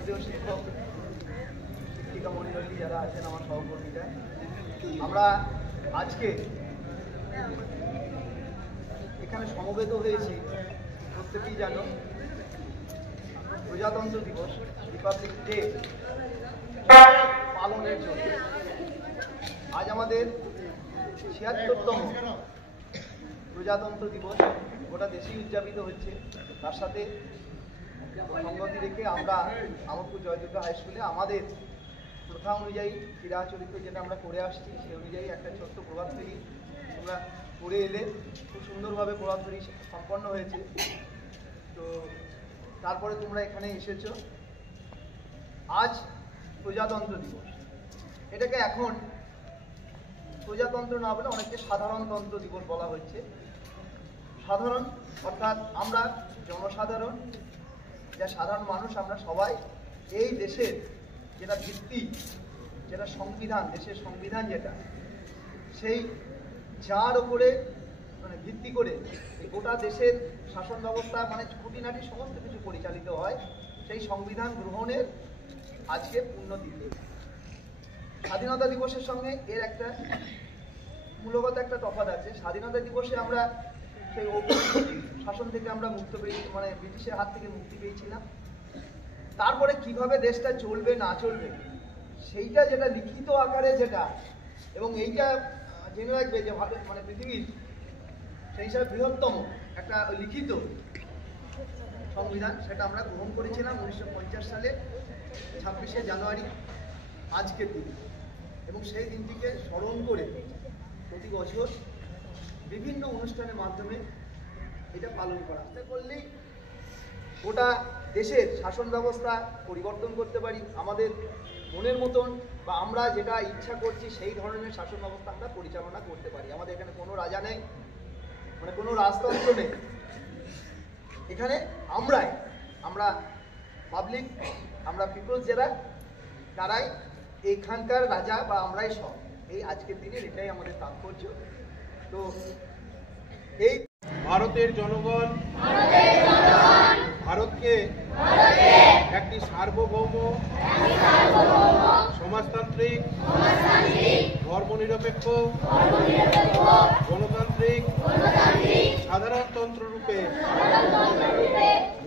সুপ্রিয় শিক্ষক শিক্ষিকা মন্ডলী যারা আছেন, আমার সহকর্মীরা, আমরা আজকে এখানে সমবেত হয়েছি প্রত্যেকেই জানো প্রজাতন্ত্র দিবস, রিপাবলিক ডে পালনের জন্য। আজ আমাদের ৭৬তম প্রজাতন্ত্র দিবস গোটা দেশেই উদযাপিত হচ্ছে। তার সাথে সংগতি রেখে আমরা আমরপুর জয়দুর্গা হাই স্কুলে আমাদের প্রথা অনুযায়ী চিরাচরিত যেটা আমরা করে আসছি সেই অনুযায়ী একটা ছোট্ট প্রভাত ফেরি তোমরা করে এলে। খুব সুন্দরভাবে প্রভাত ফেরি সম্পন্ন হয়েছে। তো তারপরে তোমরা এখানে এসেছো। আজ প্রজাতন্ত্র দিবস, এটাকে এখন প্রজাতন্ত্র না বলে অনেকে সাধারণতন্ত্র দিবস বলা হচ্ছে। সাধারণ অর্থাৎ আমরা জনসাধারণ, যা সাধারণ মানুষ, আমরা সবাই এই দেশের যেটা ভিত্তি, যেটা সংবিধান, দেশের সংবিধান যেটা, সেই যার ওপরে মানে ভিত্তি করে গোটা দেশের শাসন ব্যবস্থা মানে খুঁটিনাটি সমস্ত কিছু পরিচালিত হয়, সেই সংবিধান গ্রহণের আজকে পুণ্যতিথি। স্বাধীনতা দিবসের সঙ্গে এর একটা মূলগত একটা তফাৎ আছে। স্বাধীনতা দিবসে আমরা সেই শাসন থেকে আমরা মুক্ত পেয়েছি, মানে ব্রিটিশের হাত থেকে মুক্তি পেয়েছিলাম। তারপরে কিভাবে দেশটা চলবে না চলবে সেইটা যেটা লিখিত আকারে যেটা, এবং এইটা জেনে রাখবে যে মানে পৃথিবীর সেই হিসাবে বৃহত্তম একটা লিখিত সংবিধান, সেটা আমরা গ্রহণ করেছিলাম 1950 সালে 26শে জানুয়ারি আজকের দিন। এবং সেই দিনটিকে স্মরণ করে প্রতি বছর বিভিন্ন অনুষ্ঠানের মাধ্যমে এটা পালন করা করলেই গোটা দেশের শাসন ব্যবস্থা পরিবর্তন করতে পারি। আমাদের মনের মতন বা আমরা যেটা ইচ্ছা করছি সেই ধরনের শাসন ব্যবস্থা আমরা পরিচালনা করতে পারি। আমাদের এখানে কোনো রাজা নেই, মানে কোনো রাজতন্ত্র নেই। এখানে আমরা পাবলিক, আমরা পিপলস যারা, তারাই এখানকার রাজা বা আমরাই সব। এই আজকের দিনের এটাই আমাদের তাৎপর্য। তো এই ভারতের জনগণ ভারতকে একটি সার্বভৌম সমাজতান্ত্রিক ধর্মনিরপেক্ষ গণতান্ত্রিক সাধারণতন্ত্র রূপে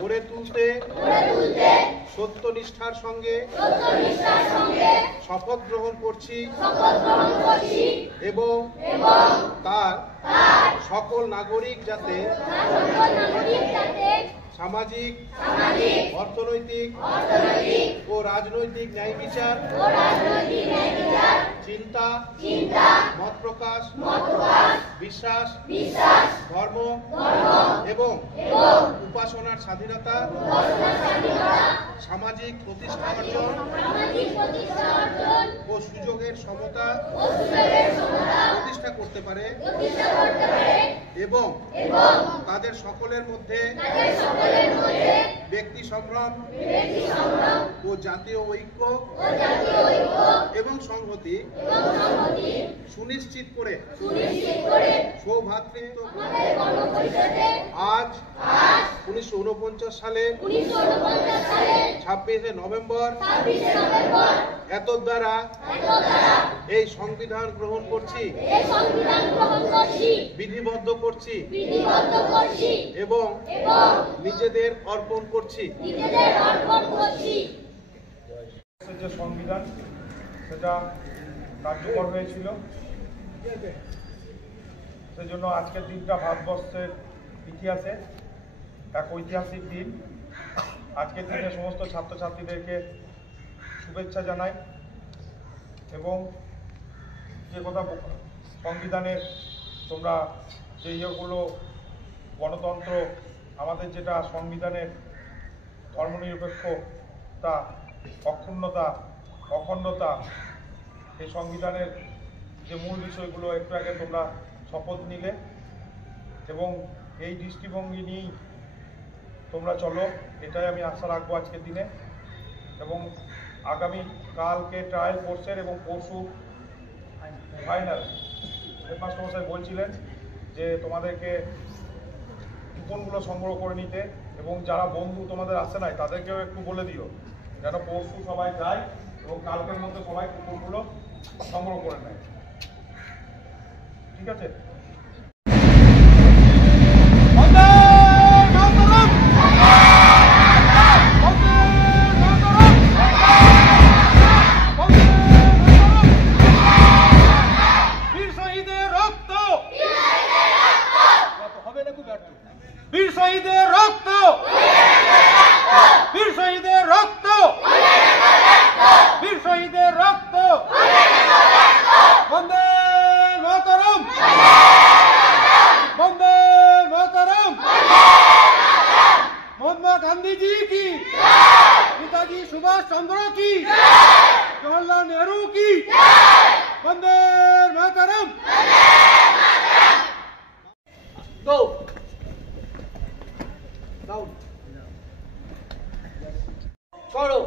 গড়ে তুলতে সত্যনিষ্ঠার সঙ্গে শপথ গ্রহণ করছি এবং তার সকল নাগরিক যাতে সামাজিক, অর্থনৈতিক ও রাজনৈতিক ন্যায় বিচার, চিন্তা, মত প্রকাশ, বিশ্বাস, ধর্ম এবং উপাসনার স্বাধীনতা, সামাজিক প্রতিষ্ঠা অর্জন ও সুযোগের সমতা প্রতিষ্ঠা করতে পারে এবং তাদের সকলের মধ্যে ব্যক্তি সম্ভ্রম ও জাতীয় ঐক্য এবং সংহতি সুনিশ্চিত করে সৌভ্রাতৃত্ব আজ 1949 সালে 26শে নভেম্বর এতদ্বারা এই সংবিধান গ্রহণ করছি, বিধিবদ্ধ করছি এবং নিজেদের অর্পণ করছি। যে সংবিধান সেটা কার্যকর হয়েছিল, সেজন্য আজকের দিনটা ভারতবর্ষের ইতিহাসে এক ঐতিহাসিক দিন। আজকের দিনে সমস্ত ছাত্রছাত্রীদেরকে শুভেচ্ছা জানাই এবং যে কথা সংবিধানের তোমরা যে ইয়েগুলো গণতন্ত্র, আমাদের যেটা সংবিধানের ধর্মনিরপেক্ষতা, অক্ষুণ্ণতা, অখণ্ডতা, এই সংবিধানের যে মূল বিষয়গুলো একটু আগে তোমরা শপথ নিলে এবং এই দৃষ্টিভঙ্গি নিয়েই তোমরা চলো, এটাই আমি আশা রাখবো আজকের দিনে। এবং আগামী কালকে ট্রায়াল কোর্সের এবং পরশু ফাইনাল। হেডমাস্টার মশাই বলছিলেন যে তোমাদেরকে কুপনগুলো সংগ্রহ করে নিতে এবং যারা বন্ধু তোমাদের আসে নাই তাদেরকেও একটু বলে দিও যেন পরশু সবাই যায় এবং কালকের মধ্যে সবাই কুকুরগুলো সংগ্রহ করে নেয়। ঠিক আছে? বীর শহীদের রক্ত, বীর শহীদের রক্ত, বীর শহীদের রক্ত, বন্দে মাতরম, বন্দে মাতরম। মহাত্মা গান্ধী जी की, नेताजी सुभाष चंद्र की, जवाहरलाल नेहरू की, वंदे मातरम। Go! Down! করো